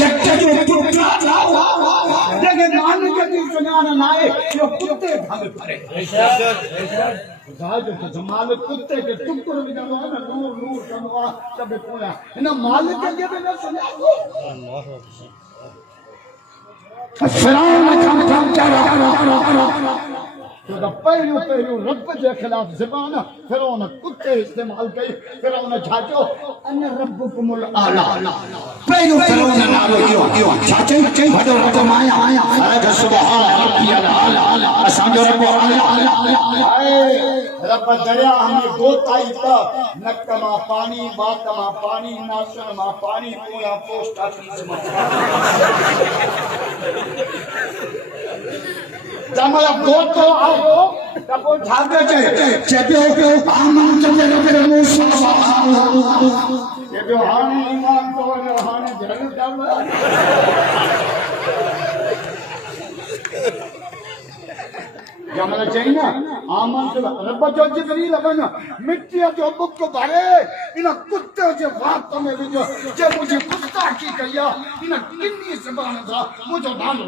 यट्टे जो पुत्रा देखे मान के ती सुनाना नाए यो कुत्ते भाग पड़े गाज के जमाल कुत्ते के टुकड़े में ना नूर नूर कमवा सब पूरा ना मालिक के भी ना सुना फिरौन कम चला तो पहलू रब के खिलाफ ज़बान फिरौन कुत्ते इस्तेमाल कई फिरौन छाचो अन रब्बुकुमुल आला पहलू फिरौन नालो यो छाचे वडो वडो माया अरे सुभान रब्बियल आला असांजो रब आला रब दरिया हमें गोताई था नक मां पानी बात मां पानी नाशन मां पानी पूरा पोस्ट ऑफिस में जमला गोतो आओ तब झागे चेबे आमन चले रे मूसा चेबे हाने ईमान तो हाने जन दम जमला चाहिए ना आमन तो रब जो जिब्रील बन मिट्टी जो बुक भरे इन कुत्ते जो बात में जो जे मुझे कुत्ता की कहिया इन किन्नी ज़बान था मुझे नालो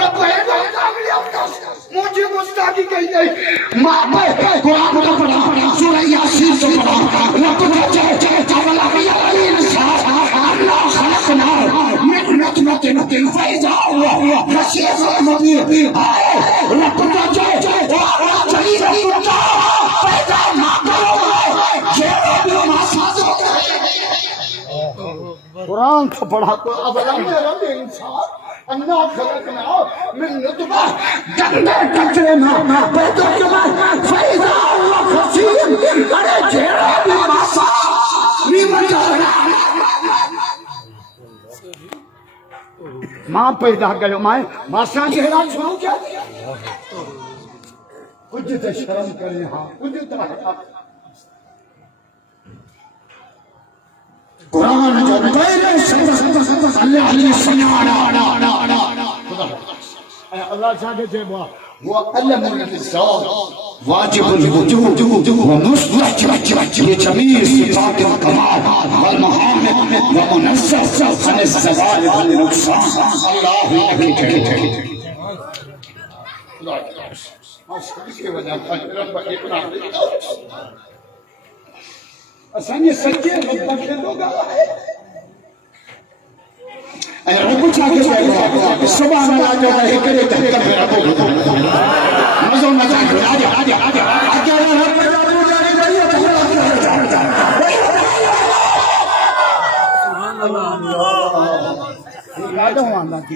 रब है मुझे कुत्ता की कही नहीं मां पे कुरान का पढ़ा सूरह यासीन से पढ़ा रब का जमला अल्लाह खलकना मिन नतमतिन फैज़ा हुआ नसीब नबी रब का जलील कुत्ता पैदा ना करो जे भी मासाज कुरान का पढ़ा तो अब रब इंसान अन्ना खलकना मिन नुतफा गंदे कचरे में पैदा किया फैज़ा हुआ खसीम अरे जे भी मासाज नीमत मां पैदा कयो मां मासा जहिड़ा छो क्या कुछ तो शर्म करे हां कुछ तो कुरान जो पहले अल्लाह ने सुनाना अल्लाह साथे जे वो अल्लाह ने ज़ौर वाजिबुल वजूद व मुस्तहब ये जमील सिफात व कमाल वल महामिद व मुनज़्ज़ह अन ज़वाल वल नुक़सान अल्लाह की के वजह रब इतना असांजे सच्चे रब खे लोगा है ऐ रब छा के सुभान अल्लाह जो है करे तक रब मज़ो न आजा रब जाने करिए सुभान अल्लाह